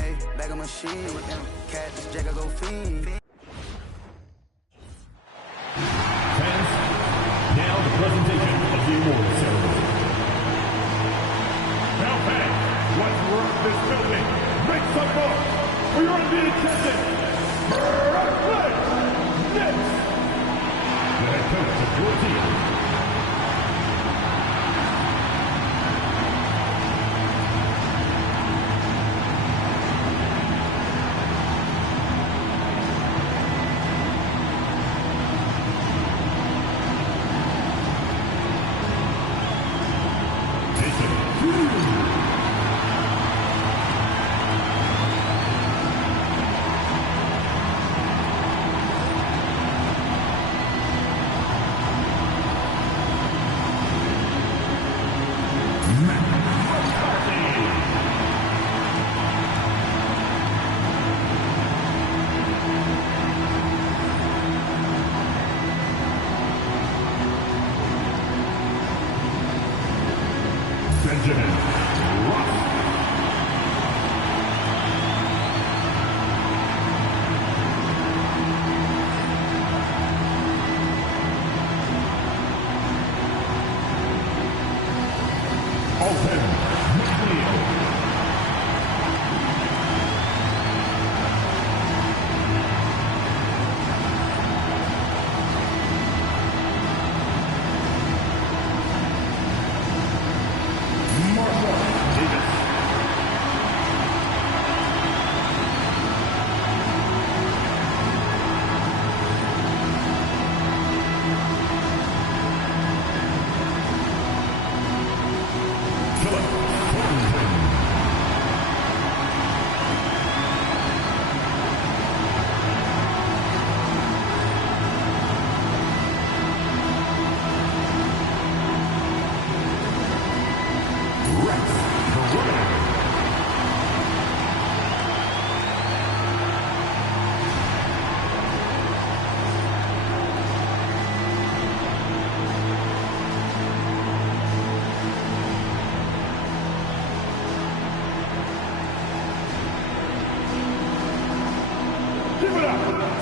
made, bag a machine. Catch, Jack, I go fiend. Fans, now the presentation of the award ceremony. Now fans, let's rock this building. Make some noise for your unbeaten champion, Brooklyn Nets. The head coach of your team. Benjamin Ross. Alton McNeil.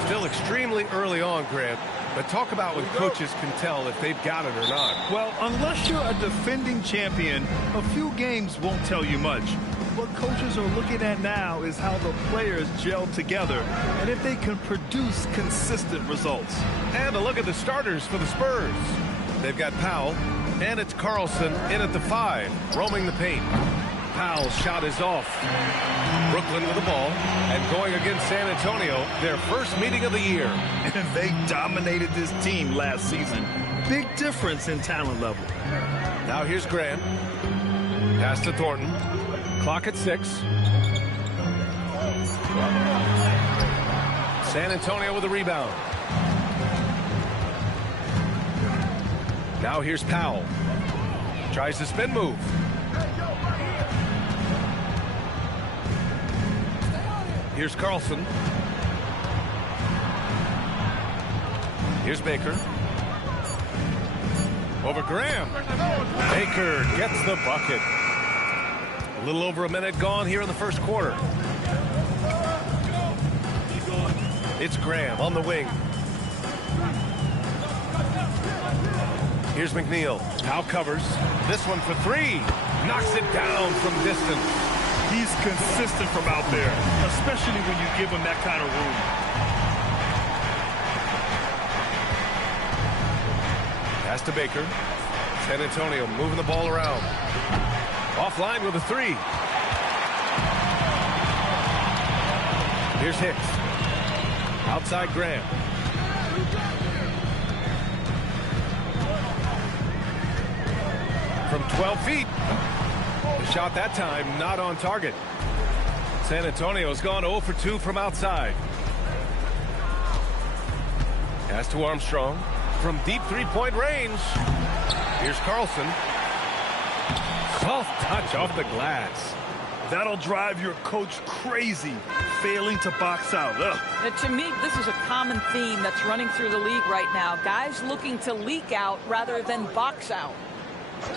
Still extremely early on, Grant, but talk about when coaches can tell if they've got it or not. Well, unless you're a defending champion, a few games won't tell you much. What coaches are looking at now is how the players gel together and if they can produce consistent results. And a look at the starters for the Spurs. They've got Powell, and it's Carlson in at the 5, roaming the paint. Powell's shot is off. Brooklyn with the ball, and going against San Antonio, their first meeting of the year. And they dominated this team last season. Big difference in talent level. Now here's Grant. Pass to Thornton. Clock at 6. San Antonio with a rebound. Now here's Powell. Tries the spin move. Here's Carlson. Here's Baker. Over Graham. Baker gets the bucket. A little over a minute gone here in the first quarter. It's Graham on the wing. Here's McNeil. Powell covers. This one for 3. Knocks it down from distance. He's consistent from out there, especially when you give him that kind of room. Pass to Baker. San Antonio moving the ball around. Offline with a 3. Here's Hicks. Outside Graham. From 12 feet. The shot that time not on target. San Antonio's gone 0 for 2 from outside. Pass to Armstrong. From deep three-point range. Here's Carlson. Soft touch off the glass. That'll drive your coach crazy, failing to box out. To me, this is a common theme that's running through the league right now. Guys looking to leak out rather than box out.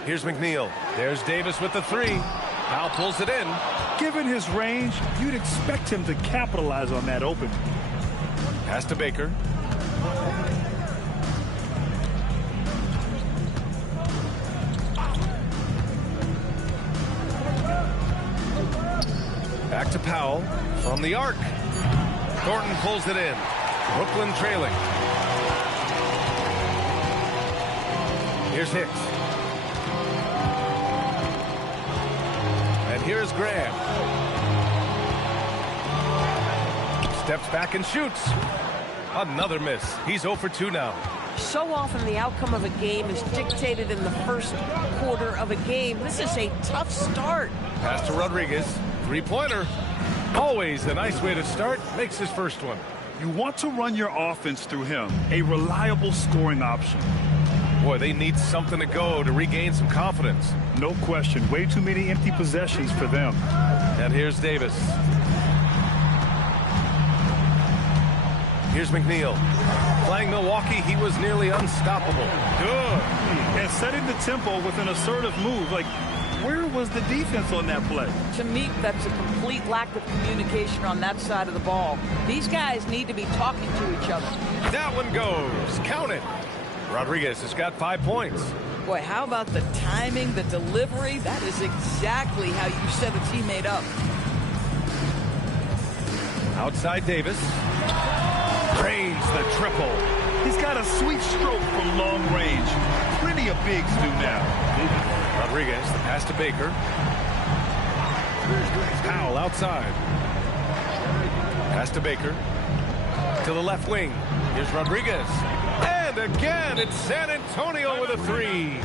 Here's McNeil. There's Davis with the 3. Powell pulls it in. Given his range, you'd expect him to capitalize on that opening. Pass to Baker. Back to Powell from the arc. Thornton pulls it in. Brooklyn trailing. Here's Hicks. And here's Graham. Steps back and shoots. Another miss. He's 0 for 2 now. So often the outcome of a game is dictated in the first quarter of a game. This is a tough start. Pass to Rodriguez. Three-pointer. Always a nice way to start. Makes his first one. You want to run your offense through him. A reliable scoring option. Boy, they need something to go to regain some confidence. No question. Way too many empty possessions for them. And here's Davis. Here's McNeil. Playing Milwaukee, he was nearly unstoppable. Good. And setting the tempo with an assertive move. Like, where was the defense on that play? To me, that's a complete lack of communication on that side of the ball. These guys need to be talking to each other. That one goes. Count it. Rodriguez has got 5 points. Boy, how about the timing, the delivery? That is exactly how you set a teammate up. Outside Davis. Drains the triple. He's got a sweet stroke from long range. Plenty of bigs do now. Rodriguez, the pass to Baker. Powell outside. Pass to Baker. To the left wing. Here's Rodriguez. And again, it's San Antonio with a three.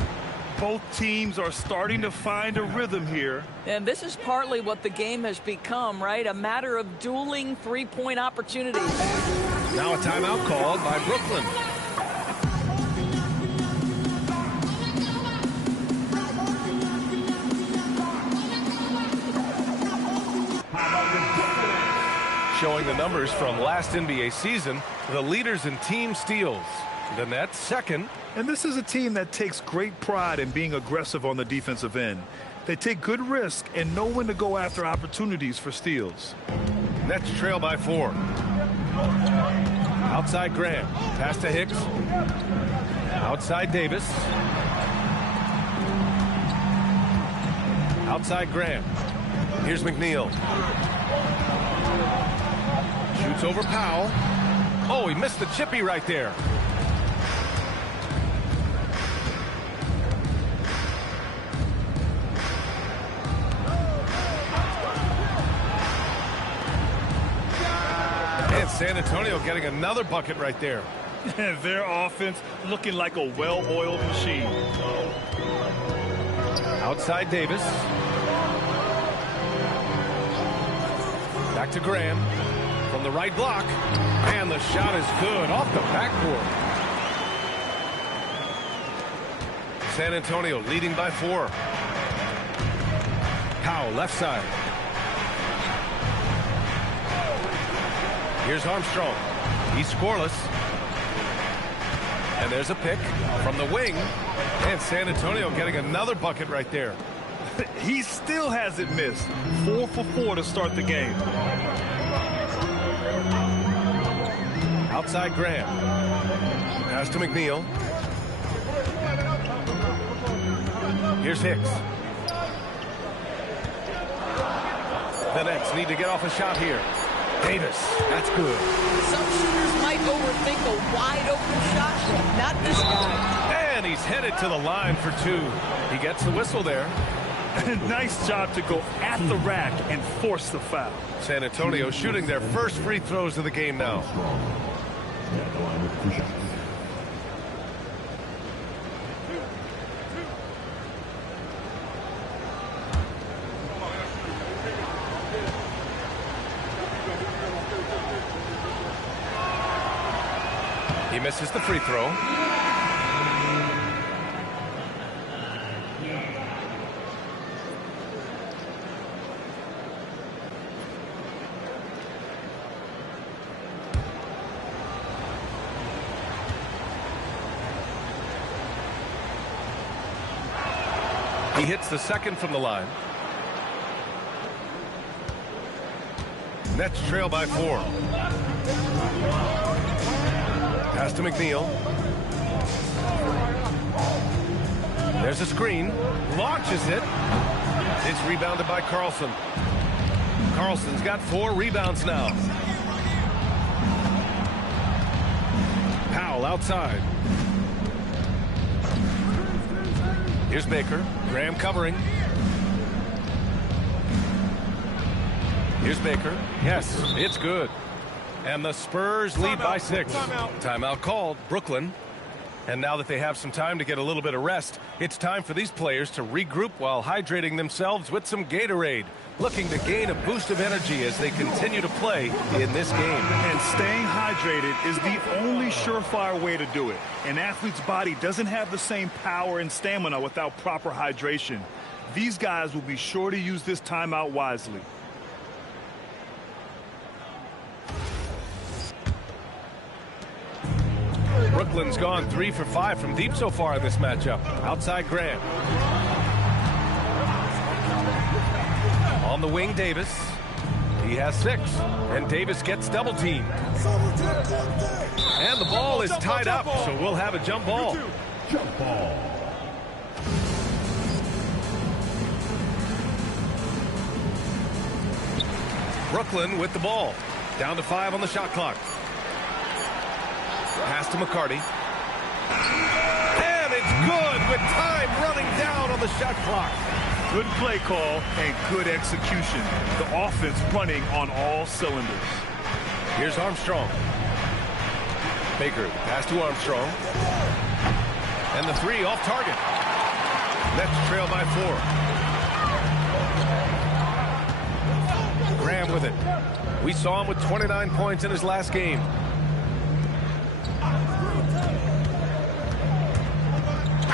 Both teams are starting to find a rhythm here. And this is partly what the game has become, right? A matter of dueling three-point opportunities. Now a timeout called by Brooklyn. Showing the numbers from last NBA season, the leaders in team steals. The Nets second. And this is a team that takes great pride in being aggressive on the defensive end. They take good risk and know when to go after opportunities for steals. Nets trail by 4. Outside Graham. Pass to Hicks. Outside Davis. Outside Graham. Here's McNeil. Shoots over Powell. Oh, he missed the chippy right there. And San Antonio getting another bucket right there. Their offense looking like a well-oiled machine. Outside Davis. Back to Graham. From the right block. And the shot is good off the backboard. San Antonio leading by 4. Powell left side. Here's Armstrong. He's scoreless. And there's a pick from the wing. And San Antonio getting another bucket right there. He still hasn't missed. 4 for 4 to start the game. Outside Graham. Pass to McNeil. Here's Hicks. The Nets need to get off a shot here. Davis, that's good. Some shooters might overthink a wide open shot, but not this guy. And he's headed to the line for 2. He gets the whistle there. Nice job to go at the rack and force the foul. San Antonio shooting their first free throws of the game now. He misses the free throw. He hits the second from the line. Nets trail by 4. Pass to McNeil. There's a screen. Launches it. It's rebounded by Carlson. Carlson's got 4 rebounds now. Powell outside. Here's Baker. Graham covering. Here's Baker. Yes, it's good. And the Spurs lead by 6. Timeout called. Brooklyn. And now that they have some time to get a little bit of rest, it's time for these players to regroup while hydrating themselves with some Gatorade, looking to gain a boost of energy as they continue to play in this game. And staying hydrated is the only surefire way to do it. An athlete's body doesn't have the same power and stamina without proper hydration. These guys will be sure to use this timeout wisely. Brooklyn's gone 3 for 5 from deep so far in this matchup. Outside Graham. On the wing, Davis. He has 6. And Davis gets double teamed. And the ball is tied up, so we'll have a jump ball. Jump ball. Brooklyn with the ball. Down to 5 on the shot clock. Pass to McCarty. And it's good with time running down on the shot clock. Good play call and good execution. The offense running on all cylinders. Here's Armstrong. Baker, pass to Armstrong. And the 3 off target. Nets trail by 4. Graham with it. We saw him with 29 points in his last game.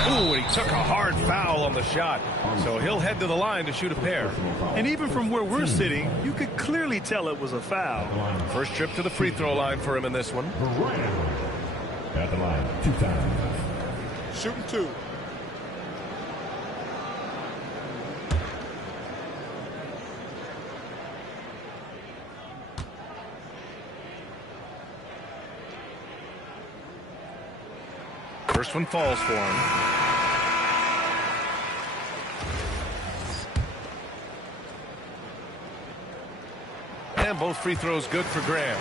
Ooh, and he took a hard foul on the shot. So he'll head to the line to shoot a pair. And even from where we're sitting, you could clearly tell it was a foul. First trip to the free throw line for him in this one. At the line, 2 times. Shooting 2. First one falls for him. And both free throws good for Graham.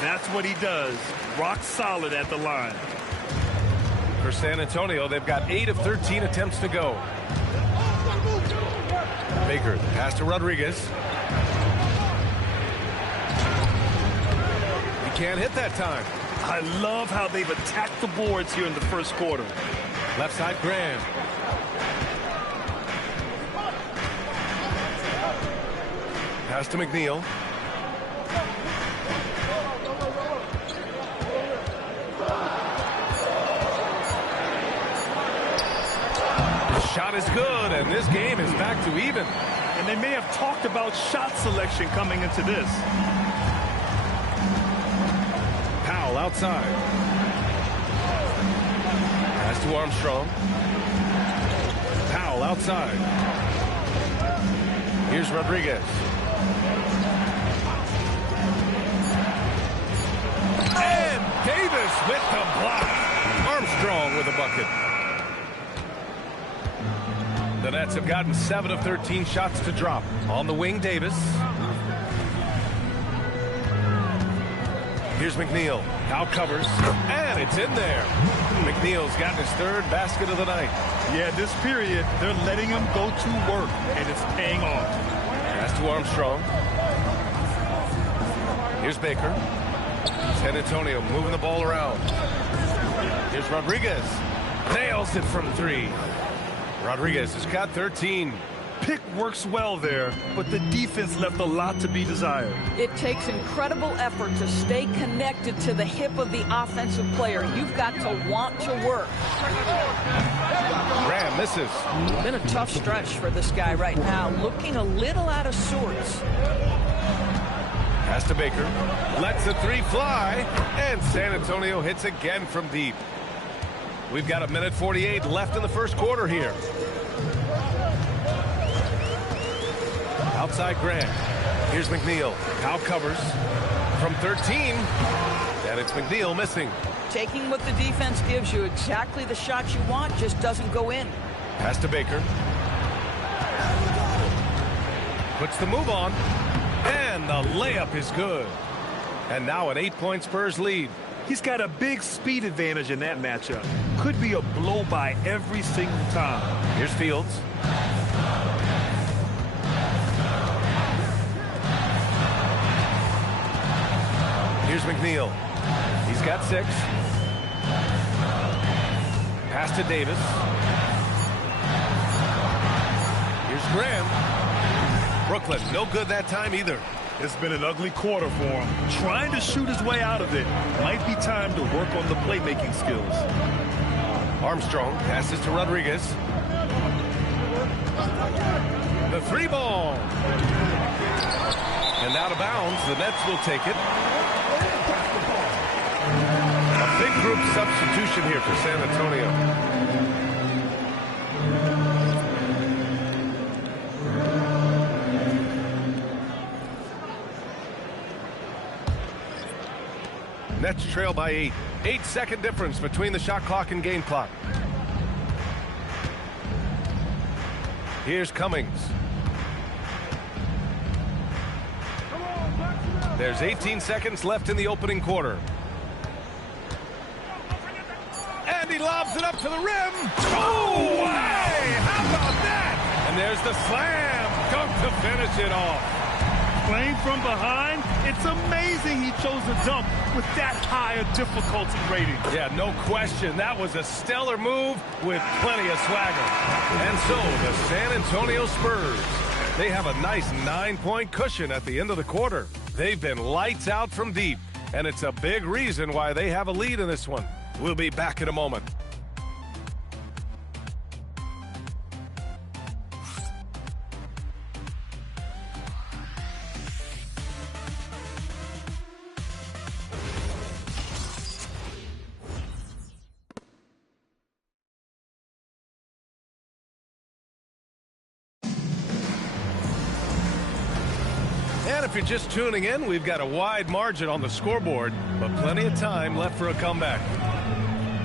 That's what he does. Rock solid at the line. For San Antonio, they've got 8 of 13 attempts to go. Baker, pass to Rodriguez. He can't hit that time. I love how they've attacked the boards here in the first quarter. Left side, Graham. Pass to McNeil. The shot is good, and this game is back to even. And they may have talked about shot selection coming into this. Outside. Pass to Armstrong. Powell outside. Here's Rodriguez. And Davis with the block. Armstrong with a bucket. The Nets have gotten 7 of 13 shots to drop. On the wing, Davis. Here's McNeil. Out covers. And it's in there. McNeil's gotten his 3rd basket of the night. Yeah, this period, they're letting him go to work, and it's paying off. Pass to Armstrong. Here's Baker. San Antonio moving the ball around. Here's Rodriguez. Nails it from 3. Rodriguez has got 13. Pick works well there, but the defense left a lot to be desired. It takes incredible effort to stay connected to the hip of the offensive player. You've got to want to work. Graham misses. It's been a tough stretch for this guy right now, looking a little out of sorts. Pass to Baker. Lets the 3 fly, and San Antonio hits again from deep. We've got 1:48 left in the first quarter here. Outside Graham. Here's McNeil. Powell covers from 13. And it's McNeil missing. Taking what the defense gives you, exactly the shot you want, just doesn't go in. Pass to Baker. Puts the move on. And the layup is good. And now an 8-point Spurs lead. He's got a big speed advantage in that matchup. Could be a blow by every single time. Here's Fields. Here's McNeil. He's got 6. Pass to Davis. Here's Graham. Brooklyn, no good that time either. It's been an ugly quarter for him. Trying to shoot his way out of it. Might be time to work on the playmaking skills. Armstrong passes to Rodriguez. The 3 ball. And out of bounds. The Nets will take it. A big group substitution here for San Antonio. Nets trail by 8. 8-second difference between the shot clock and game clock. Here's Cummings. There's 18 seconds left in the opening quarter. And he lobs it up to the rim. Oh, hey! How about that? And there's the slam. Dunk to finish it off. Playing from behind, it's amazing he chose a dunk with that high a difficulty rating. Yeah, no question. That was a stellar move with plenty of swagger. And so the San Antonio Spurs, they have a nice 9-point cushion at the end of the quarter. They've been lights out from deep, and it's a big reason why they have a lead in this one. We'll be back in a moment. And if you're just tuning in, we've got a wide margin on the scoreboard, but plenty of time left for a comeback.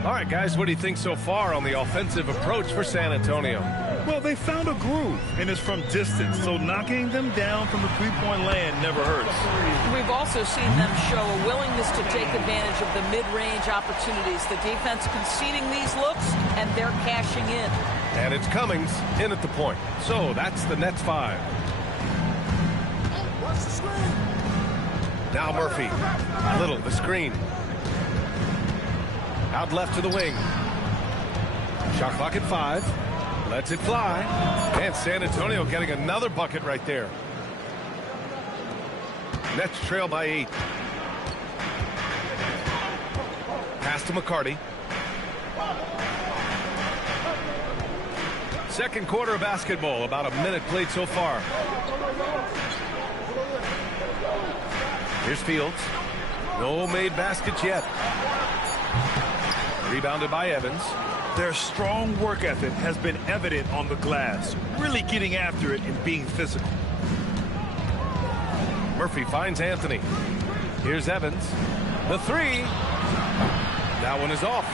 All right, guys, what do you think so far on the offensive approach for San Antonio? Well, they found a groove, and it's from distance, so knocking them down from the three-point land never hurts. We've also seen them show a willingness to take advantage of the mid-range opportunities. The defense conceding these looks, and they're cashing in. And it's Cummings in at the point. So that's the Nets 5. Now Murphy. Little, the screen. Out left to the wing. Shot clock at 5. Lets it fly. And San Antonio getting another bucket right there. Nets trail by 8. Pass to McCarty. Second quarter of basketball. About a minute played so far. Here's Fields. No made baskets yet. Rebounded by Evans. Their strong work ethic has been evident on the glass, really getting after it and being physical. Murphy finds Anthony. Here's Evans. The 3. That one is off.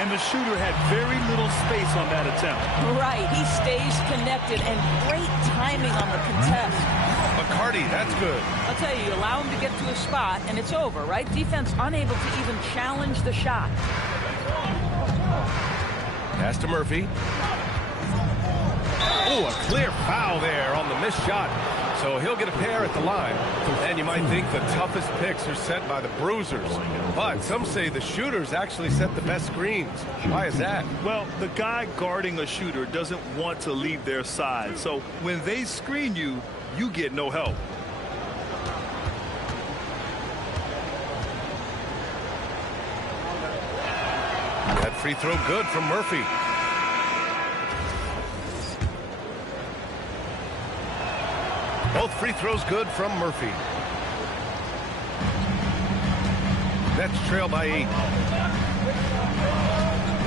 And the shooter had very little space on that attempt. Right, he stays connected, and great timing on the contest. McCarty, that's good. I'll tell you, you allow him to get to a spot, and it's over, right? Defense unable to even challenge the shot. Pass to Murphy. Oh, a clear foul there on the missed shot. So he'll get a pair at the line. And you might think the toughest picks are set by the bruisers. But some say the shooters actually set the best screens. Why is that? Well, the guy guarding a shooter doesn't want to leave their side. So when they screen you, you get no help. That free throw good from Murphy. Both free throws good from Murphy. Nets trail by 8.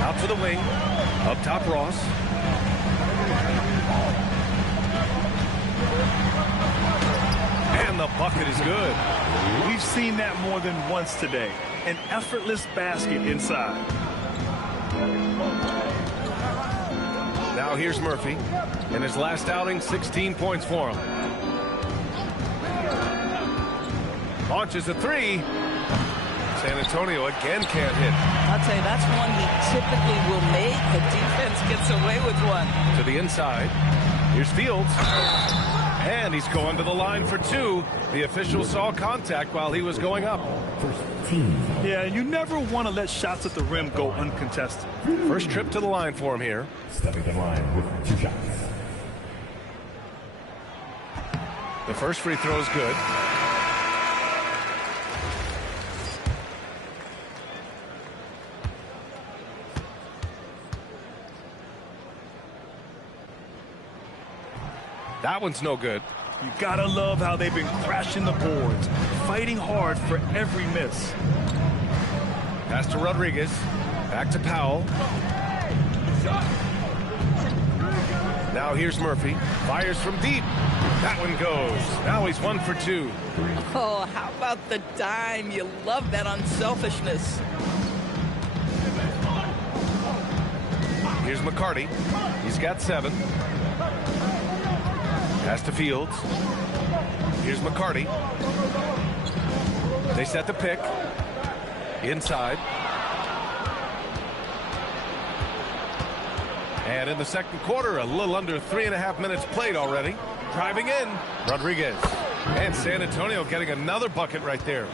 Out to the wing. Up top, Ross. And And the bucket is good. We've seen that more than once today. An effortless basket inside. Now here's Murphy. In his last outing, 16 points for him. Launches a three. San Antonio again can't hit. I'll tell you, that's one he typically will make. The defense gets away with one. To the inside. Here's Fields. And he's going to the line for two. The official saw contact while he was going up. Yeah, you never want to let shots at the rim go uncontested. First trip to the line for him here. Stepping to the line with 2 shots. The first free throw is good. That one's no good. You gotta love how they've been crashing the boards, fighting hard for every miss. Pass to Rodriguez. Back to Powell. Now here's Murphy. Fires from deep. That one goes. Now he's 1 for 2. Oh, how about the dime? You love that unselfishness. Here's McCarty. He's got 7. Pass to Fields. Here's McCarty. They set the pick. Inside. And in the second quarter, a little under 3.5 minutes played already. Driving in, Rodriguez. And San Antonio getting another bucket right there.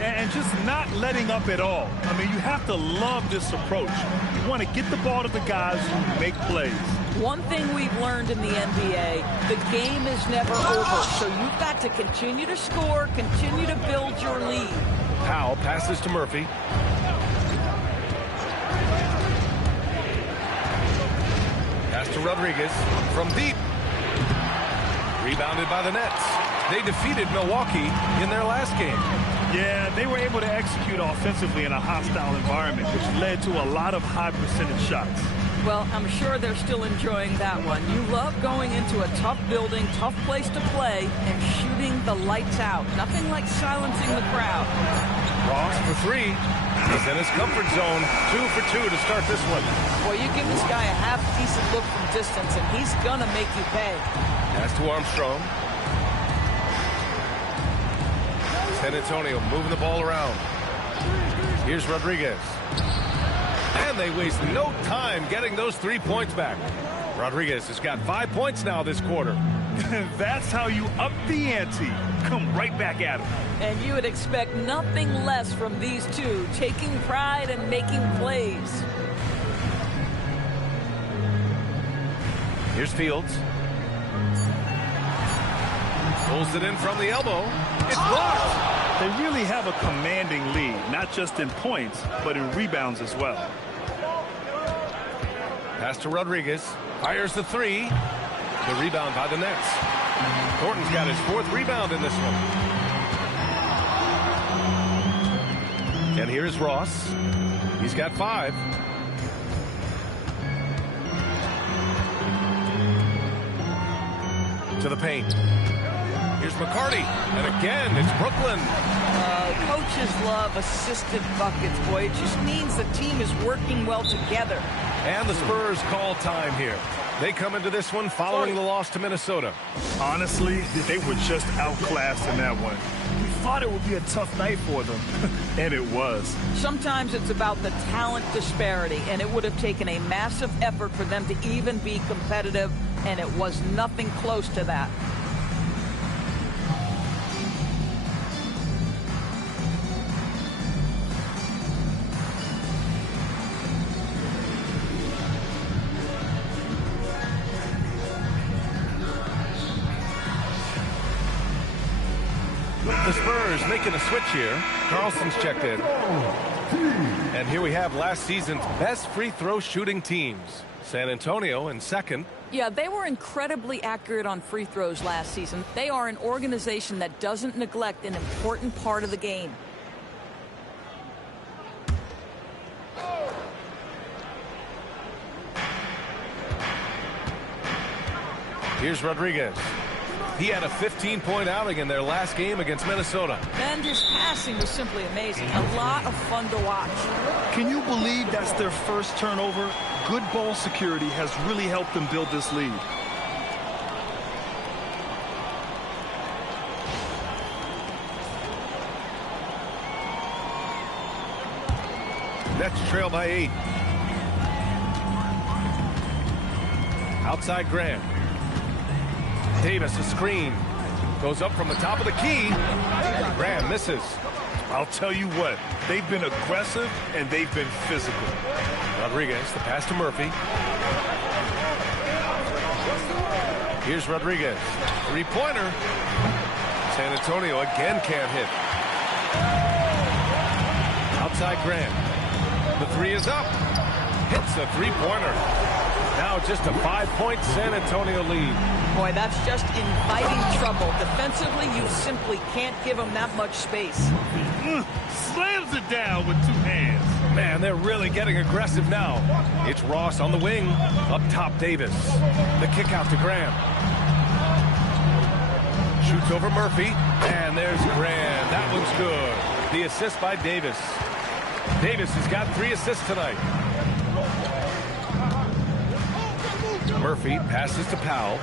And just not letting up at all. I mean, you have to love this approach. You want to get the ball to the guys who make plays. One thing we've learned in the NBA, the game is never over. So you've got to continue to score, continue to build your lead. Powell passes to Murphy. Pass to Rodriguez from deep. Rebounded by the Nets. They defeated Milwaukee in their last game. Yeah, they were able to execute offensively in a hostile environment, which led to a lot of high percentage shots. Well, I'm sure they're still enjoying that one. You love going into a tough building, tough place to play, and shooting the lights out. Nothing like silencing the crowd. Ross for 3. He's in his comfort zone. 2 for 2 to start this one. Well, you give this guy a half-decent look from distance, and he's going to make you pay. Pass to Armstrong. San Antonio moving the ball around. Here's Rodriguez. And they waste no time getting those 3 points back. Rodriguez has got 5 points now this quarter. That's how you up the ante. Come right back at him. And you would expect nothing less from these two, taking pride and making plays. Here's Fields. Pulls it in from the elbow. It's blocked. They really have a commanding lead, not just in points, but in rebounds as well. Pass to Rodriguez. Fires the 3. The rebound by the Nets. Thornton's got his 4th rebound in this one. And here's Ross. He's got 5. To the paint. Here's McCarty. And again, it's Brooklyn. Coaches love assisted buckets, boy. It just means the team is working well together. And the Spurs call time here. They come into this one following the loss to Minnesota. Honestly, they were just outclassed in that one. We thought it would be a tough night for them, and it was. Sometimes it's about the talent disparity, and it would have taken a massive effort for them to even be competitive, and it was nothing close to that. The Spurs making a switch here. Carlson's checked in. And here we have last season's best free throw shooting teams. San Antonio in second. Yeah, they were incredibly accurate on free throws last season. They are an organization that doesn't neglect an important part of the game. Here's Rodriguez. He had a 15-point outing in their last game against Minnesota. And his passing was simply amazing. A lot of fun to watch. Can you believe that's their first turnover? Good ball security has really helped them build this lead. Nets trail by 8. Outside Graham. Davis, a screen. Goes up from the top of the key. Graham misses. I'll tell you what, they've been aggressive and they've been physical. Rodriguez, the pass to Murphy. Here's Rodriguez. Three-pointer. San Antonio again can't hit. Outside Graham. The three is up. Hits a three-pointer. Now just a 5-point San Antonio lead. Boy, that's just inviting trouble. Defensively, you simply can't give them that much space. Slams it down with 2 hands. Man, they're really getting aggressive now. It's Ross on the wing. Up top, Davis. The kick out to Graham. Shoots over Murphy. And there's Graham. That one's good. The assist by Davis. Davis has got 3 assists tonight. Murphy passes to Powell.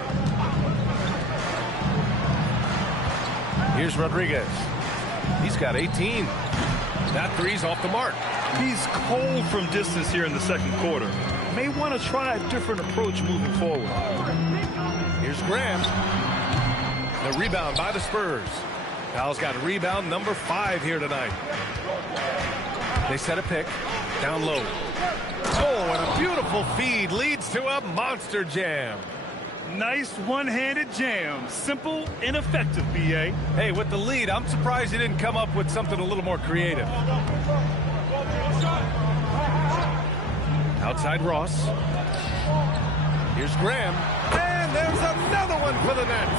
Here's Rodriguez. He's got 18. That three's off the mark. He's cold from distance here in the second quarter. May want to try a different approach moving forward. Here's Graham. The rebound by the Spurs. Powell's got rebound number 5 here tonight. They set a pick. Down low. Oh, and a beautiful feed leads to a monster jam. Nice one-handed jam. Simple and effective, B.A. Hey, with the lead, I'm surprised he didn't come up with something a little more creative. Outside Ross. Here's Graham. And there's another one for the Nets.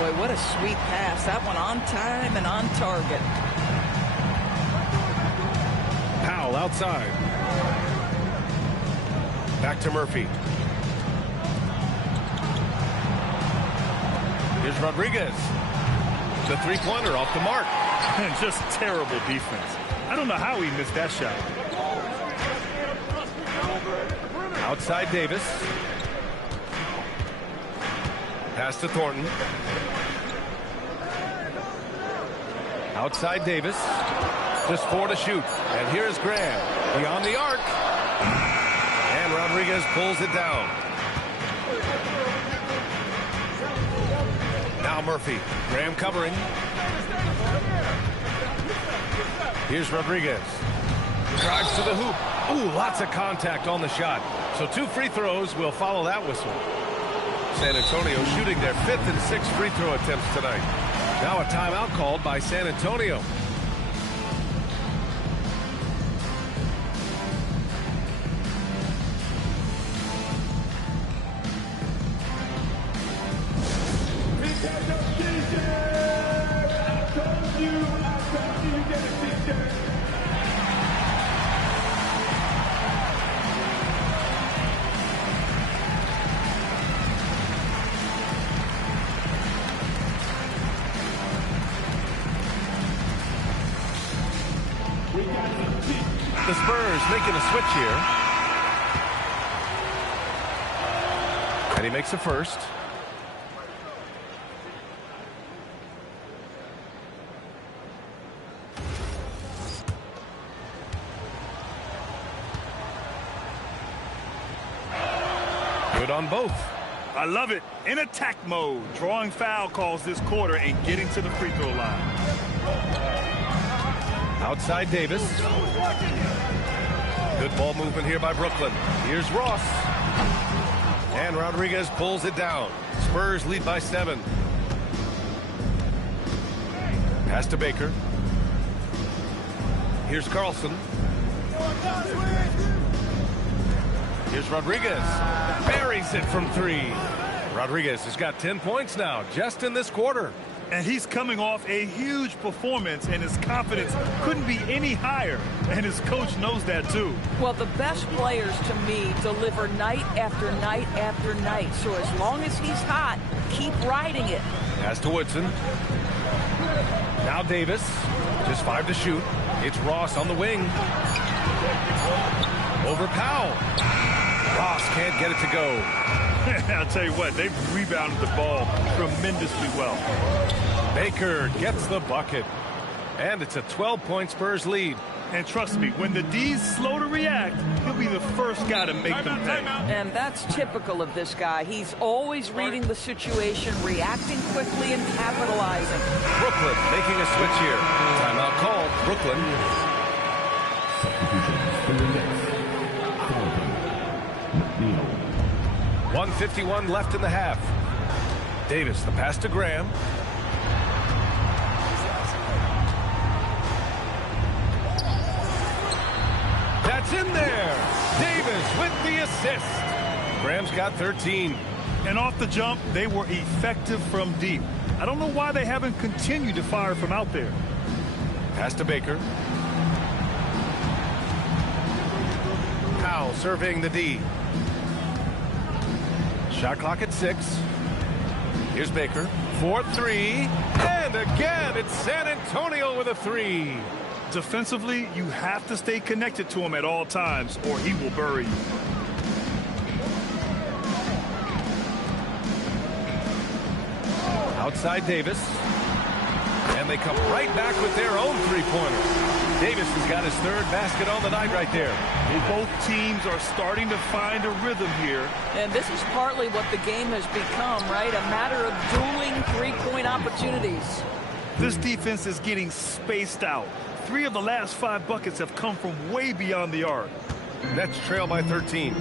Boy, what a sweet pass. That one on time and on target. Powell outside. Back to Murphy. Here's Rodriguez. The three-pointer off the mark. And just terrible defense. I don't know how he missed that shot. Outside Davis. Pass to Thornton. Outside Davis. Just 4 to shoot. And here's Graham. Beyond the arc. And Rodriguez pulls it down. Now Murphy. Graham covering. Here's Rodriguez. Drives to the hoop. Ooh, lots of contact on the shot. So 2 free throws will follow that whistle. San Antonio shooting their 5th and 6th free throw attempts tonight. Now a timeout called by San Antonio. The Spurs making a switch here. And he makes a first. Good on both. I love it. In attack mode. Drawing foul calls this quarter and getting to the free throw line. Outside Davis. Good ball movement here by Brooklyn. Here's Ross. And Rodriguez pulls it down. Spurs lead by 7. Pass to Baker. Here's Carlson. Here's Rodriguez. Buries it from 3. Rodriguez has got 10 points now just in this quarter. And he's coming off a huge performance, and his confidence couldn't be any higher. And his coach knows that, too. Well, the best players, to me, deliver night after night after night. So as long as he's hot, keep riding it. Pass to Woodson. Now Davis. Just 5 to shoot. It's Ross on the wing. Over Powell. Ross can't get it to go. I'll tell you what, they've rebounded the ball tremendously well. Baker gets the bucket. And it's a 12-point Spurs lead. And trust me, when the D's slow to react, he'll be the first guy to make them pay. And that's typical of this guy. He's always reading the situation, reacting quickly, and capitalizing. Brooklyn making a switch here. Timeout called. Brooklyn. 1:51 left in the half. Davis, the pass to Graham. That's in there. Davis with the assist. Graham's got 13. And off the jump, they were effective from deep. I don't know why they haven't continued to fire from out there. Pass to Baker. Powell surveying the D. Shot clock at 6. Here's Baker. 4-3. And again, it's San Antonio with a 3. Defensively, you have to stay connected to him at all times, or he will bury you. Outside Davis. And they come right back with their own three-pointer. Davis has got his 3rd basket on the night right there. Both teams are starting to find a rhythm here. And this is partly what the game has become, right? A matter of dueling three-point opportunities. This defense is getting spaced out. 3 of the last 5 buckets have come from way beyond the arc. Nets trail by 13.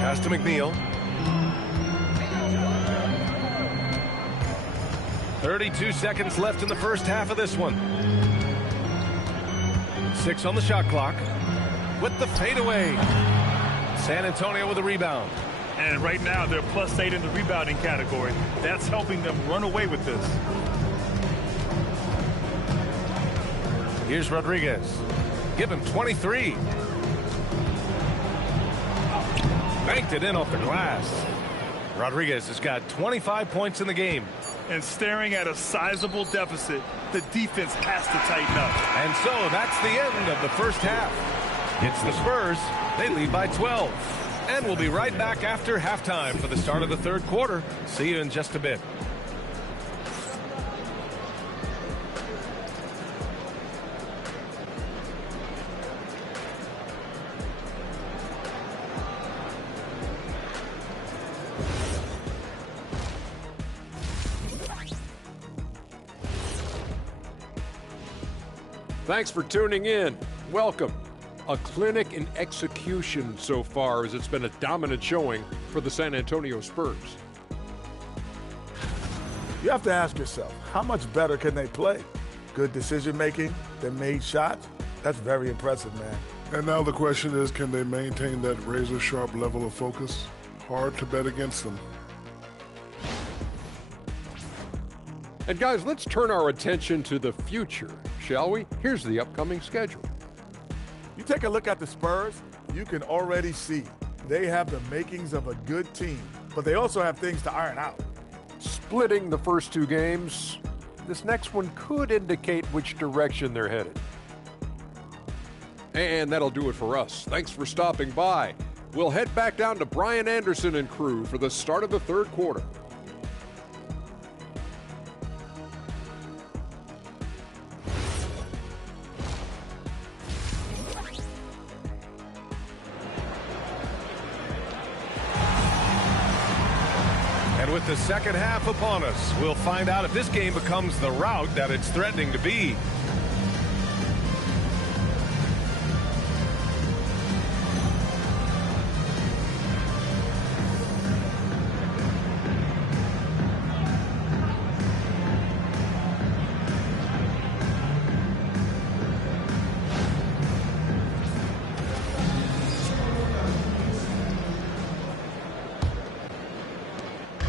Pass to McNeil. 32 seconds left in the first half of this one. 6 on the shot clock. With the fadeaway. San Antonio with a rebound. And right now, they're +8 in the rebounding category. That's helping them run away with this. Here's Rodriguez. Give him 23. Banked it in off the glass. Rodriguez has got 25 points in the game. And staring at a sizable deficit, the defense has to tighten up. And so that's the end of the first half. It's the Spurs. They lead by 12. And we'll be right back after halftime for the start of the 3rd quarter. See you in just a bit. Thanks for tuning in. Welcome. A clinic in execution so far, as it's been a dominant showing for the San Antonio Spurs. You have to ask yourself, how much better can they play? Good decision-making, they made shots. That's very impressive, man. And now the question is, can they maintain that razor-sharp level of focus? Hard to bet against them. And guys, let's turn our attention to the future, shall we? Here's the upcoming schedule. You take a look at the Spurs, you can already see they have the makings of a good team, but they also have things to iron out. Splitting the first 2 games, this next one could indicate which direction they're headed. And that'll do it for us. Thanks for stopping by. We'll head back down to Brian Anderson and crew for the start of the 3rd quarter. With the second half upon us, we'll find out if this game becomes the rout that it's threatening to be.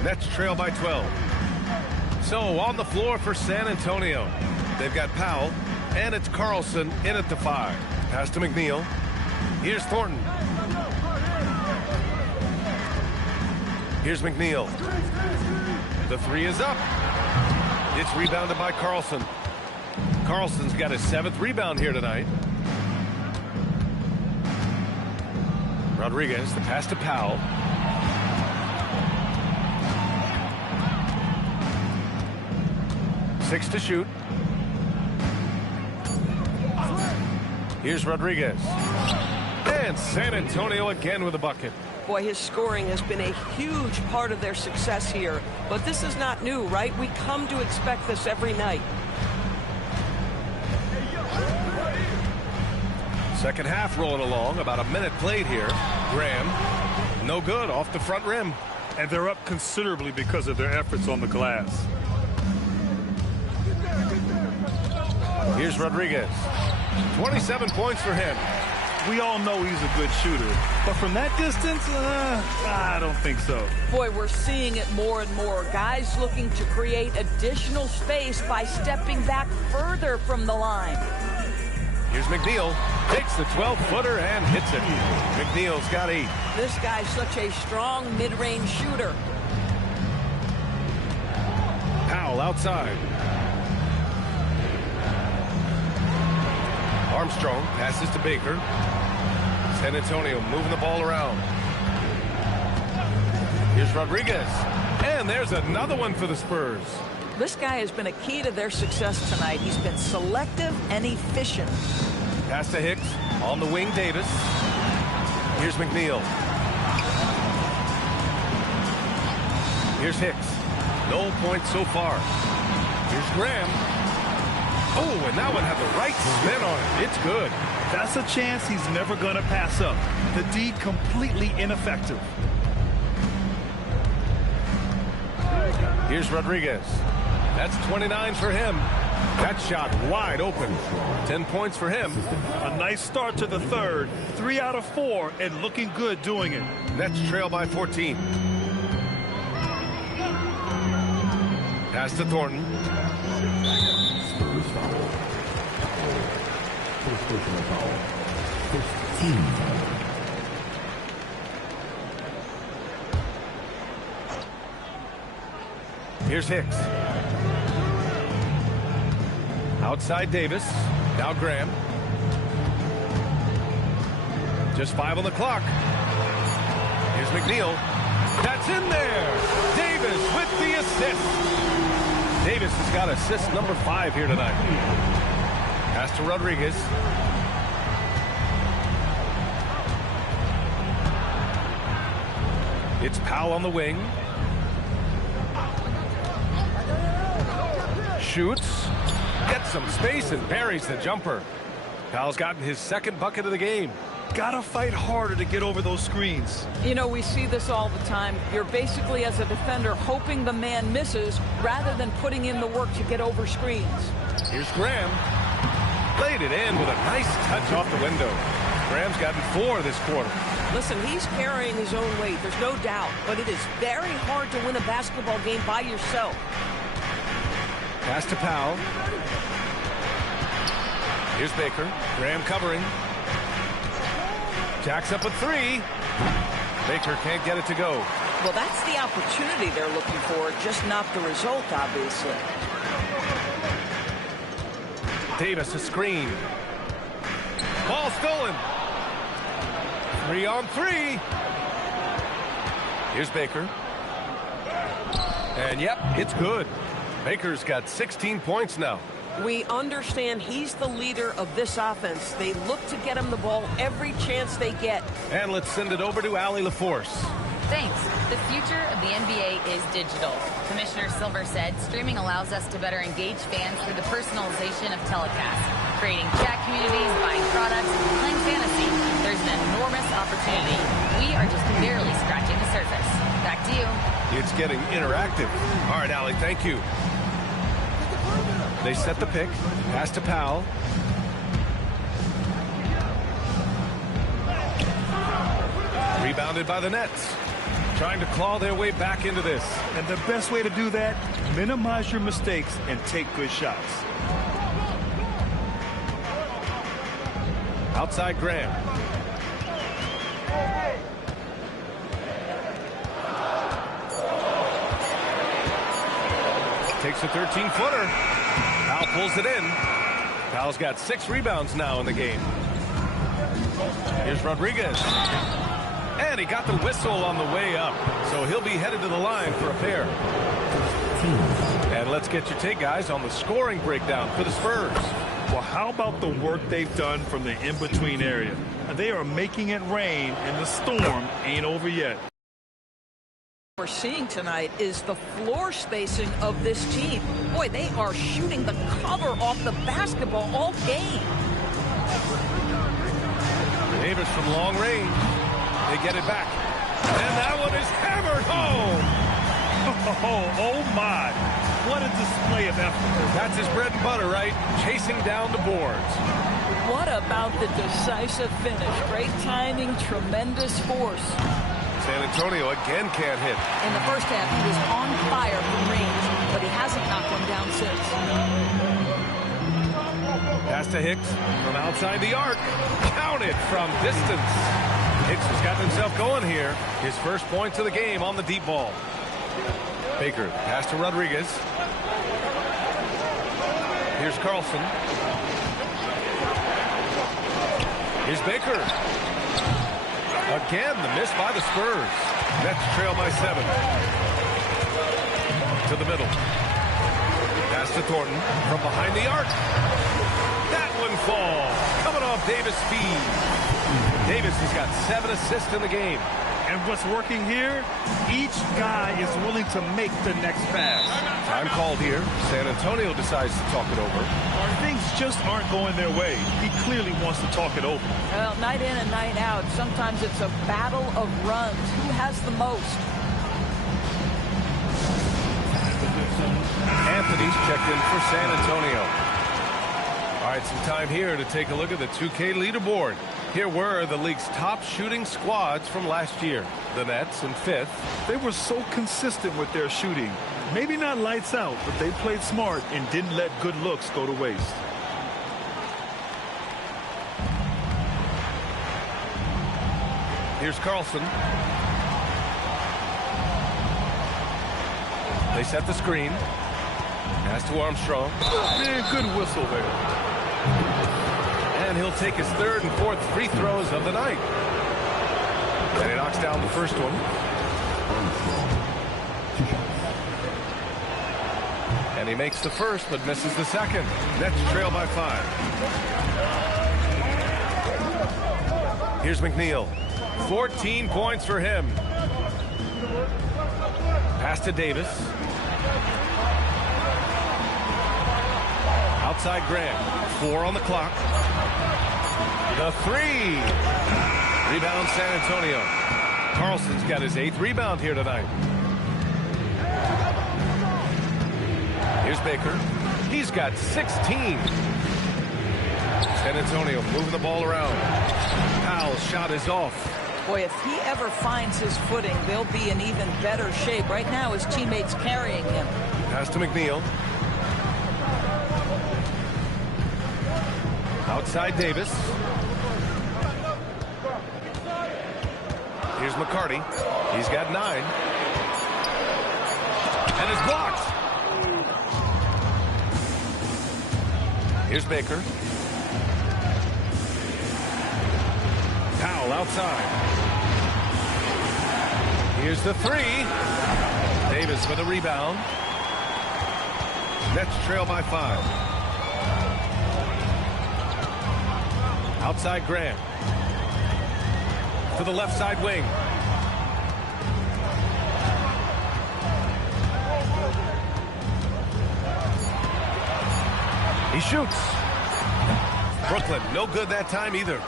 Nets trail by 12. So on the floor for San Antonio, they've got Powell, and it's Carlson in at the 5. Pass to McNeil. Here's Thornton. Here's McNeil. The 3 is up. It's rebounded by Carlson. Carlson's got his 7th rebound here tonight. Rodriguez, the pass to Powell. Six to shoot. Here's Rodriguez. And San Antonio again with a bucket. Boy, his scoring has been a huge part of their success here. But this is not new, right? We come to expect this every night. Second half rolling along. About a minute played here. Graham, no good, off the front rim. And they're up considerably because of their efforts on the glass. Here's Rodriguez. 27 points for him. We all know he's a good shooter, but from that distance, I don't think so. Boy, we're seeing it more and more. Guys looking to create additional space by stepping back further from the line. Here's McNeil. Takes the 12-footer and hits it. McNeil's got 8. This guy's such a strong mid-range shooter. Powell outside. Armstrong passes to Baker. San Antonio moving the ball around. Here's Rodriguez. And there's another one for the Spurs. This guy has been a key to their success tonight. He's been selective and efficient. Pass to Hicks. On the wing, Davis. Here's McNeil. Here's Hicks. No points so far. Here's Graham. Oh, and that one had the right spin on it. It's good. That's a chance he's never going to pass up. The D completely ineffective. Here's Rodriguez. That's 29 for him. That shot wide open. 10 points for him. A nice start to the third. 3 out of 4 and looking good doing it. Nets trail by 14. Pass to Thornton. Spurs foul. First personal foul. First team foul. Here's Hicks. Outside Davis. Now Graham. Just 5 on the clock. Here's McNeil. That's in there. Davis with the assist. Davis has got assist number 5 here tonight. Pass to Rodriguez. It's Powell on the wing. Shoots. Gets some space and buries the jumper. Powell's gotten his 2nd bucket of the game. Gotta fight harder to get over those screens. You know, we see this all the time. You're basically, as a defender, hoping the man misses rather than putting in the work to get over screens. Here's Graham. Laid it in with a nice touch off the window. Graham's gotten 4 this quarter. Listen, he's carrying his own weight, there's no doubt, but it is very hard to win a basketball game by yourself. Pass to Powell. Here's Baker. Graham covering. Jacks up a 3. Baker can't get it to go. Well, that's the opportunity they're looking for, just not the result, obviously. Davis a screen. Ball stolen. 3 on 3. Here's Baker. And yep, it's good. Baker's got 16 points now. We understand he's the leader of this offense. They look to get him the ball every chance they get. And let's send it over to Allie LaForce. Thanks. The future of the NBA is digital. Commissioner Silver said streaming allows us to better engage fans through the personalization of telecasts, creating chat communities, buying products, playing fantasy. There's an enormous opportunity. We are just barely scratching the surface. Back to you. It's getting interactive. All right, Allie, thank you. They set the pick. Pass to Powell. Rebounded by the Nets. trying to claw their way back into this. And the best way to do that, minimize your mistakes and take good shots. Outside Graham. Takes a 13-footer. Powell pulls it in. Powell's got 6 rebounds now in the game. Here's Rodriguez. And he got the whistle on the way up. So he'll be headed to the line for a pair. And let's get your take, guys, on the scoring breakdown for the Spurs. Well, how about the work they've done from the in-between area? They are making it rain, and the storm ain't over yet. We're seeing tonight is the floor spacing of this team. Boy, they are shooting the cover off the basketball all game. Davis from long range. They get it back. And that one is hammered home. Oh my. What a display of effort. That's his bread and butter, right? Chasing down the boards. What about the decisive finish? Great timing, tremendous force. San Antonio again can't hit. In the first half, he was on fire from range, but he hasn't knocked one down since. Pass to Hicks from outside the arc. Counted from distance. Hicks has got himself going here. His first points of the game on the deep ball. Baker, pass to Rodriguez. Here's Carlson. Here's Baker. Again, the miss by the Spurs. Nets trail by 7. To the middle. Pass to Thornton from behind the arc. That one falls. Coming off Davis' feed. Davis has got 7 assists in the game. And what's working here, each guy is willing to make the next pass. Time called here. San Antonio decides to talk it over. Things just aren't going their way. He clearly wants to talk it over. Well, night in and night out, sometimes it's a battle of runs. Who has the most? Anthony's checked in for San Antonio. All right, some time here to take a look at the 2K leaderboard. Here were the league's top shooting squads from last year. The Nets in 5th. They were so consistent with their shooting. Maybe not lights out, but they played smart and didn't let good looks go to waste. Here's Carlson. They set the screen. Pass to Armstrong. Man, good whistle there. And he'll take his 3rd and 4th free throws of the night. And he knocks down the first one. And he makes the first, but misses the second. Nets trail by 5. Here's McNeil. 14 points for him. Pass to Davis. Outside Graham. 4 on the clock. The 3. Rebound San Antonio. Carlson's got his 8th rebound here tonight. Here's Baker. He's got 16. San Antonio moving the ball around. Powell's shot is off. Boy, if he ever finds his footing, they'll be in even better shape. Right now, his teammates carrying him. Pass to McNeil. Outside Davis. Here's McCarty. He's got 9. And it's blocked. Here's Baker. Powell outside. Here's the 3. Davis for the rebound. Nets trail by 5. Outside Graham. To the left side wing. He shoots. Brooklyn, no good that time either.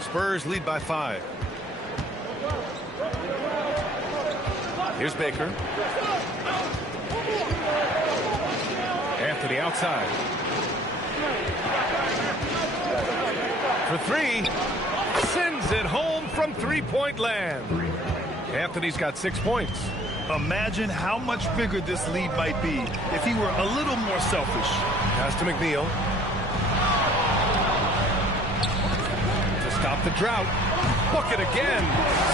Spurs lead by 5. Here's Baker. Anthony outside. For 3. Sends it home from 3-point land. Anthony's got 6 points. Imagine how much bigger this lead might be if he were a little more selfish. Pass to McNeil. To stop the drought. Bucket again.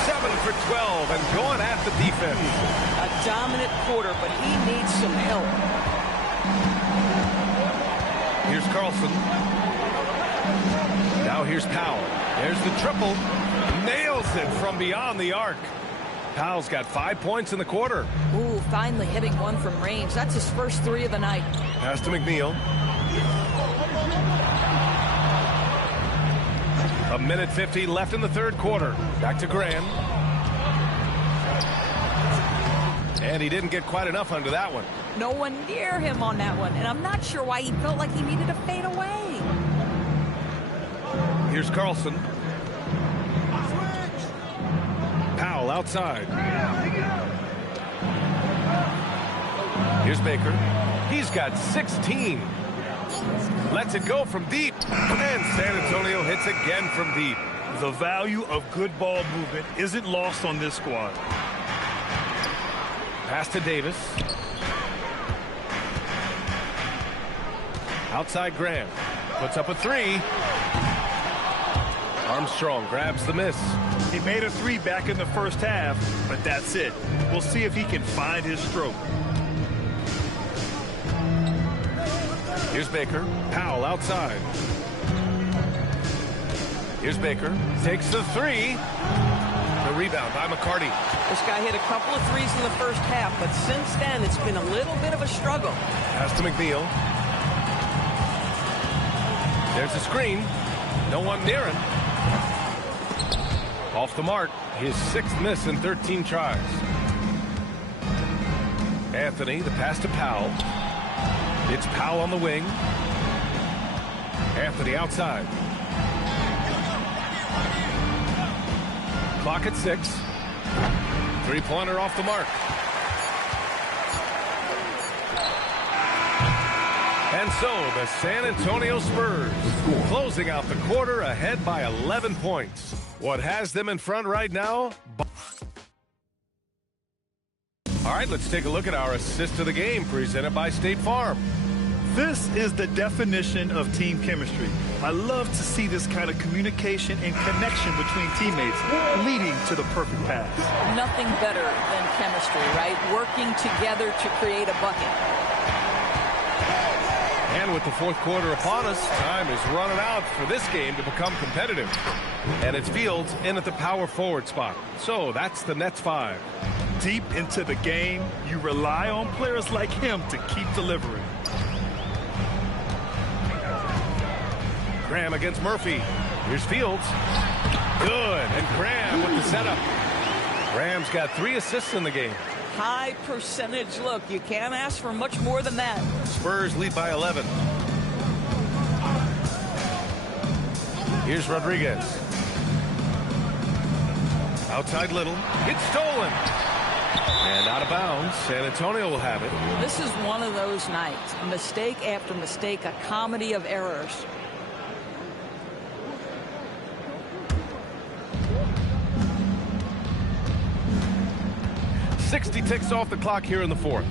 7 for 12 and going at the defense. A dominant quarter, but he needs some help. Here's Carlson. Now here's Powell. There's the triple. Nails it from beyond the arc. Powell's got 5 points in the quarter. Ooh, finally hitting one from range. That's his first 3 of the night. Pass to McNeil. A minute 50 left in the third quarter. Back to Graham. And he didn't get quite enough under that one. No one near him on that one, and I'm not sure why he felt like he needed to fade away. Here's Carlson. Powell outside. Here's Baker. He's got 16. Lets it go from deep. And San Antonio hits again from deep. The value of good ball movement isn't lost on this squad. Pass to Davis. Outside Graham. Puts up a 3. Armstrong grabs the miss. He made a 3 back in the first half, but that's it. We'll see if he can find his stroke. Here's Baker. Powell outside. Here's Baker. Takes the 3. The rebound by McCarty. This guy hit a couple of threes in the first half, but since then it's been a little bit of a struggle. Pass to McNeil. There's a screen. No one near him. Off the mark. His 6th miss in 13 tries. Anthony, the pass to Powell. It's Powell on the wing. Anthony outside. Clock at 6. 3-pointer off the mark. And so the San Antonio Spurs closing out the quarter ahead by 11 points. What has them in front right now? All right, let's take a look at our assist of the game presented by State Farm. This is the definition of team chemistry. I love to see this kind of communication and connection between teammates leading to the perfect pass. Nothing better than chemistry, right? Working together to create a bucket. And with the fourth quarter upon us, time is running out for this game to become competitive. And it's Fields in at the power forward spot. So that's the Nets 5. Deep into the game, you rely on players like him to keep delivering. Graham against Murphy. Here's Fields. Good. And Graham with the setup. Graham's got 3 assists in the game. High percentage look. You can't ask for much more than that. Spurs lead by 11. Here's Rodriguez. Outside Little. It's stolen. And out of bounds. San Antonio will have it. This is one of those nights. Mistake after mistake. A comedy of errors. .60 ticks off the clock here in the fourth.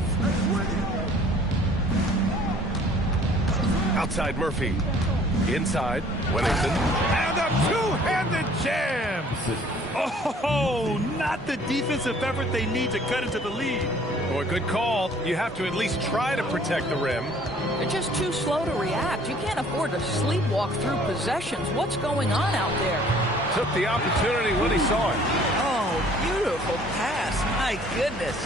Outside Murphy. Inside Wennington. And a two-handed jam. Oh, not the defensive effort they need to cut into the lead. Boy, good call. You have to at least try to protect the rim. They're just too slow to react. You can't afford to sleepwalk through possessions. What's going on out there? Took the opportunity when he saw it. Oh, beautiful pass. My goodness.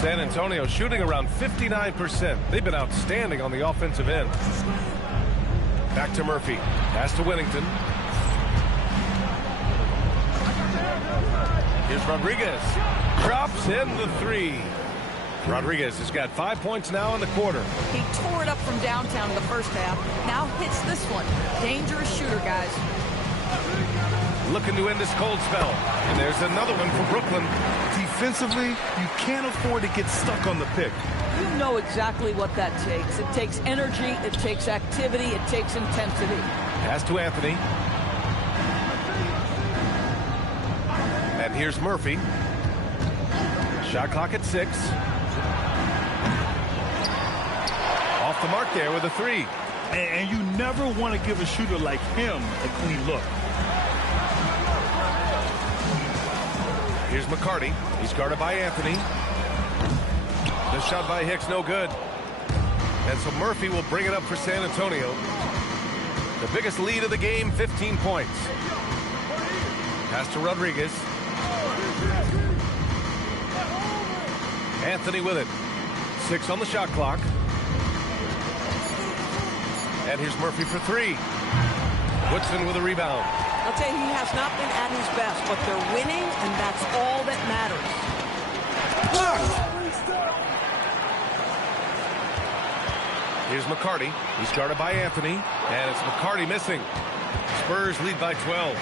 San Antonio shooting around 59%. They've been outstanding on the offensive end. Back to Murphy. Pass to Wennington. Here's Rodriguez. Drops in the 3. Rodriguez has got 5 points now in the quarter. He tore it up from downtown in the first half. Now hits this one. Dangerous shooter, guys. Looking to end this cold spell. And there's another one for Brooklyn. Defensively, you can't afford to get stuck on the pick. You know exactly what that takes. It takes energy, it takes activity, it takes intensity. Pass to Anthony. And here's Murphy. Shot clock at 6. Off the mark there with a 3. And you never want to give a shooter like him a clean look. Here's McCarty. He's guarded by Anthony. The shot by Hicks, no good. And so Murphy will bring it up for San Antonio. The biggest lead of the game, 15 points. Pass to Rodriguez. Anthony with it. 6 on the shot clock. And here's Murphy for 3. Woodson with a rebound. I'll tell you, he has not been at his best, but they're winning, and that's all that matters. Here's McCarty. He's guarded by Anthony, and it's McCarty missing. Spurs lead by 12.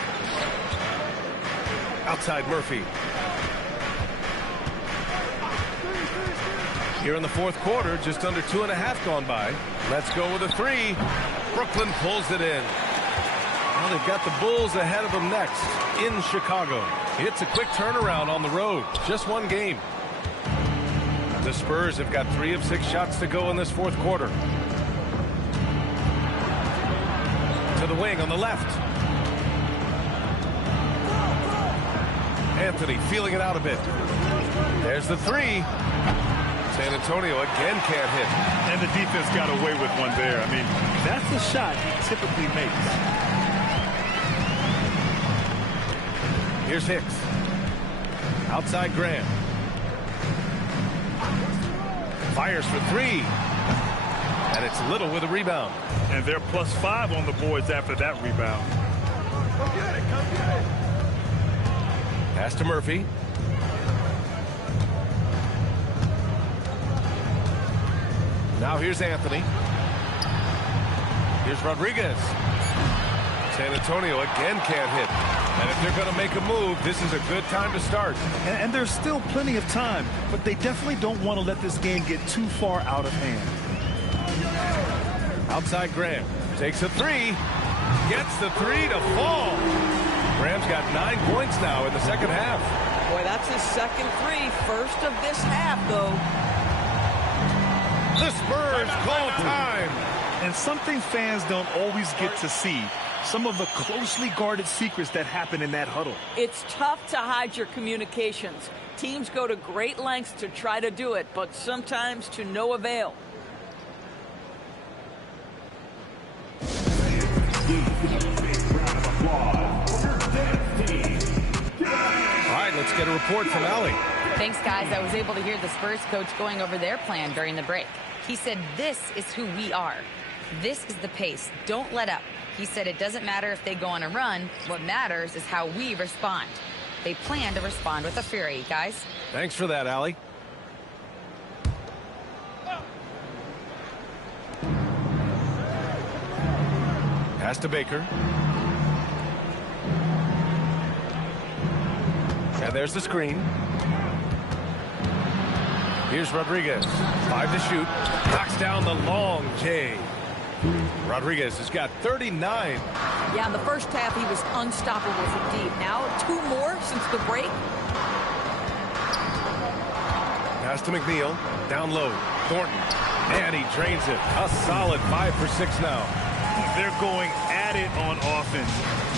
Outside Murphy. Here in the fourth quarter, just under 2.5 gone by. Let's go with a 3. Brooklyn pulls it in. Well, they've got the Bulls ahead of them next in Chicago. It's a quick turnaround on the road. Just one game. The Spurs have got 3 of 6 shots to go in this fourth quarter. To the wing on the left. Anthony feeling it out a bit. There's the 3. San Antonio again can't hit. And the defense got away with one there. I mean, that's the shot he typically makes. Here's Hicks. Outside Graham. Fires for 3. And it's Little with a rebound. And they're +5 on the boards after that rebound. Come get it, come get it. Pass to Murphy. Now here's Anthony. Here's Rodriguez. San Antonio again can't hit. And if they're going to make a move, this is a good time to start. And there's still plenty of time, but they definitely don't want to let this game get too far out of hand. Outside Graham. Takes a 3. Gets the 3 to fall. Graham's got 9 points now in the second half. Boy, that's his second 3. First of this half, though. The Spurs call time. And something fans don't always get to see. Some of the closely guarded secrets that happen in that huddle. It's tough to hide your communications. Teams go to great lengths to try to do it, but sometimes to no avail. All right, let's get a report from Allie. Thanks, guys. I was able to hear the Spurs coach going over their plan during the break. He said, this is who we are. This is the pace. Don't let up. He said it doesn't matter if they go on a run. What matters is how we respond. They plan to respond with a fury, guys. Thanks for that, Allie. Pass to Baker. And there's the screen. Here's Rodriguez. 5 to shoot. Knocks down the long J. Rodriguez has got 39. Yeah, in the first half, he was unstoppable from deep. Now, 2 more since the break. Pass to McNeil. Down low. Thornton. And he drains it. A solid 5 for 6 now. They're going at it on offense.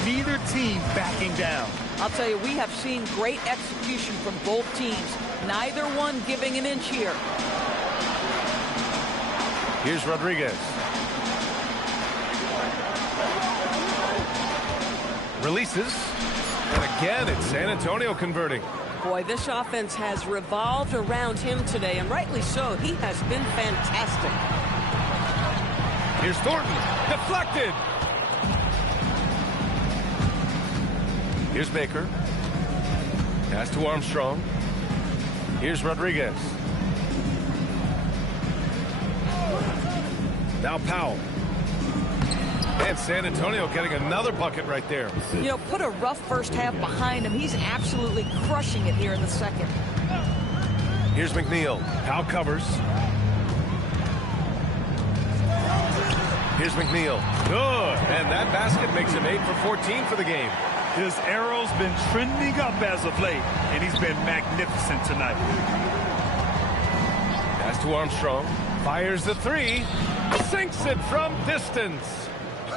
Neither team backing down. I'll tell you, we have seen great execution from both teams. Neither one giving an inch here. Here's Rodriguez. Releases. And again, it's San Antonio converting. Boy, this offense has revolved around him today, and rightly so. He has been fantastic. Here's Thornton. Deflected. Here's Baker. Pass to Armstrong. Here's Rodriguez. Now Powell. And San Antonio getting another bucket right there. You know, put a rough first half behind him. He's absolutely crushing it here in the second. Here's McNeil. Powell covers. Here's McNeil. Good. And that basket makes him 8 for 14 for the game. His arrow's been trending up as of late, and he's been magnificent tonight. Pass to Armstrong. Fires the three. Sinks it from distance.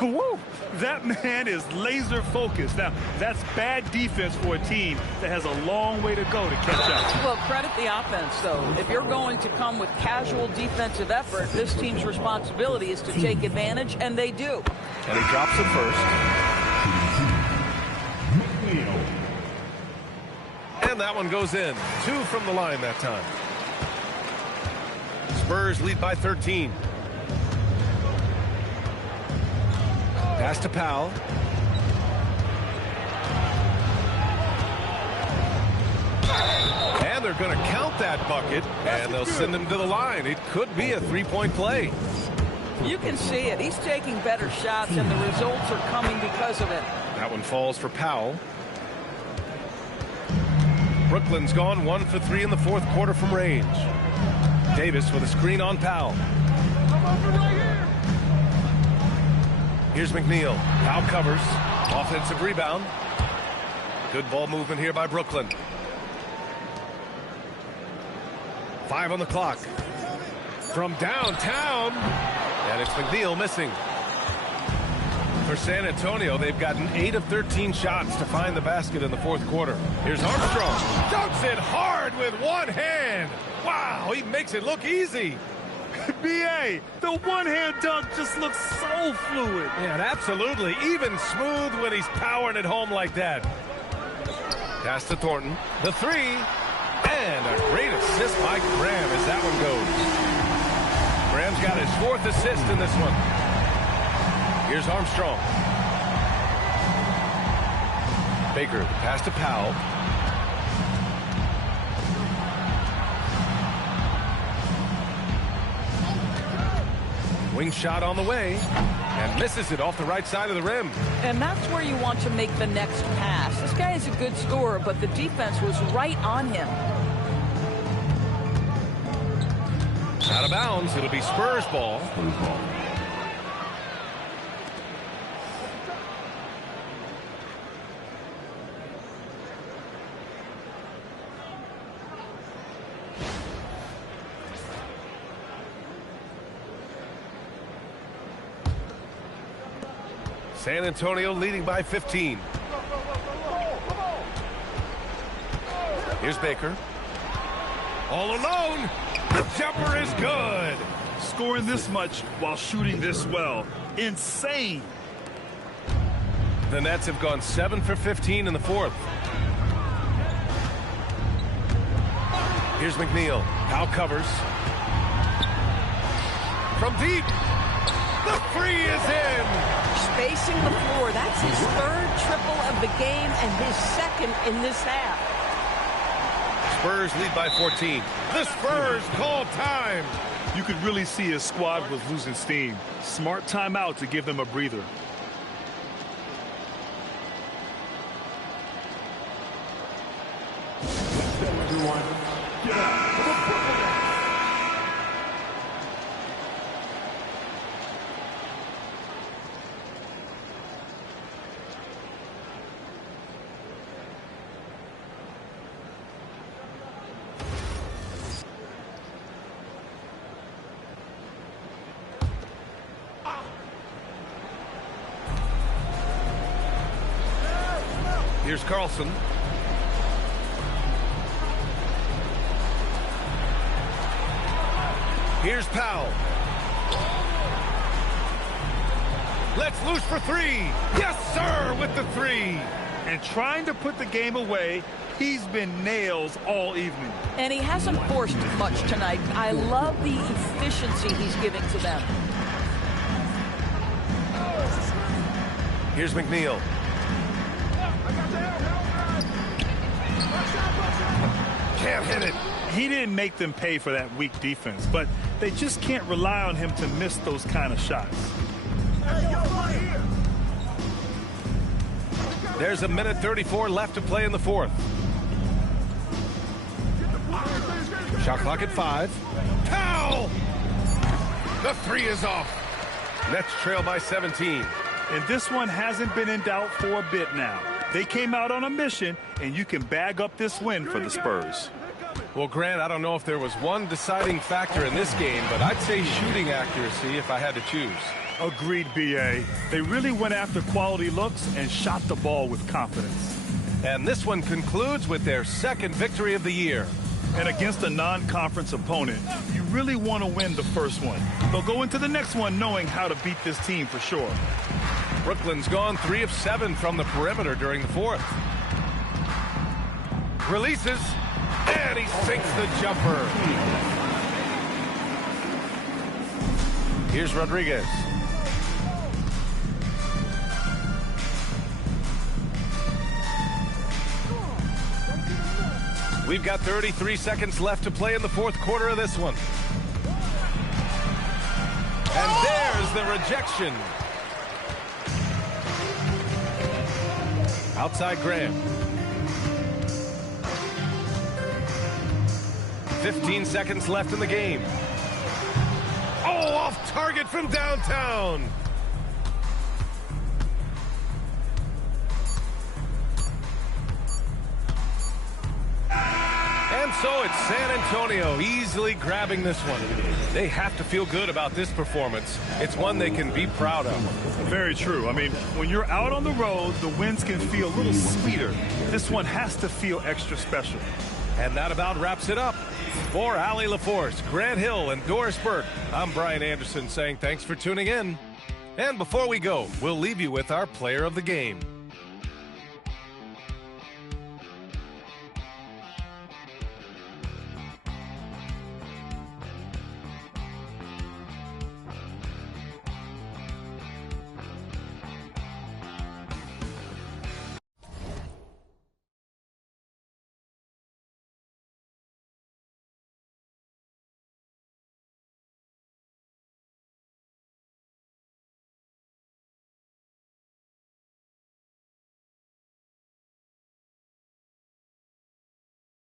Woo! That man is laser focused. Now, that's bad defense for a team that has a long way to go to catch up. Well, credit the offense, though. If you're going to come with casual defensive effort, this team's responsibility is to take advantage, and they do. And he drops it first. And that one goes in. 2 from the line that time. Spurs lead by 13. Pass to Powell. And they're going to count that bucket, and they'll send him to the line. It could be a three-point play. You can see it. He's taking better shots, and the results are coming because of it. That one falls for Powell. Brooklyn's gone 1 for 3 in the fourth quarter from range. Davis with a screen on Powell. Here's McNeil. Powell covers. Offensive rebound. Good ball movement here by Brooklyn. 5 on the clock. From downtown. And it's McNeil missing. For San Antonio, they've gotten 8 of 13 shots to find the basket in the fourth quarter. Here's Armstrong. Dunks it hard with one hand. Wow, he makes it look easy. B.A., the one-hand dunk just looks so fluid. Yeah, absolutely. Even smooth when he's powering it home like that. Pass to Thornton. The three. And a great assist by Graham as that one goes. Graham's got his 4th assist in this one. Here's Armstrong. Baker, pass to Powell. Wing shot on the way, and misses it off the right side of the rim. And that's where you want to make the next pass. This guy is a good scorer, but the defense was right on him. Out of bounds, it'll be Spurs ball. San Antonio leading by 15. Here's Baker. All alone. The jumper is good. Scoring this much while shooting this well. Insane. The Nets have gone 7 for 15 in the fourth. Here's McNeil. Powell covers. From deep. The three is in. Spacing the floor. That's his 3rd triple of the game and his 2nd in this half. Spurs lead by 14. The Spurs call time. You could really see his squad was losing steam. Smart timeout to give them a breather. Here's Carlson. Here's Powell. Let's loose for 3. Yes, sir, with the 3. And trying to put the game away, he's been nails all evening. And he hasn't forced much tonight. I love the efficiency he's giving to them. Here's McNeil. Can't hit it. He didn't make them pay for that weak defense, but they just can't rely on him to miss those kind of shots. There's 1:34 left to play in the fourth. Shot clock at 5. Powell! The 3 is off. Nets trail by 17. And this one hasn't been in doubt for a bit now. They came out on a mission, and you can bag up this win for the Spurs. Well, Grant, I don't know if there was one deciding factor in this game, but I'd say shooting accuracy if I had to choose. Agreed, B.A. They really went after quality looks and shot the ball with confidence. And this one concludes with their second victory of the year. And against a non-conference opponent, you really want to win the first one. They'll go into the next one knowing how to beat this team for sure. Brooklyn's gone 3 of 7 from the perimeter during the fourth. Releases, and he sinks the jumper. Here's Rodriguez. We've got 33 seconds left to play in the fourth quarter of this one. And there's the rejection. Outside Graham. 15 seconds left in the game. Oh, off target from downtown. And so it's San Antonio easily grabbing this one. They have to feel good about this performance. It's one they can be proud of. Very true. I mean, when you're out on the road, the wins can feel a little sweeter. This one has to feel extra special. And that about wraps it up. For Allie LaForce, Grant Hill, and Doris Burke, I'm Brian Anderson saying thanks for tuning in. And before we go, we'll leave you with our player of the game.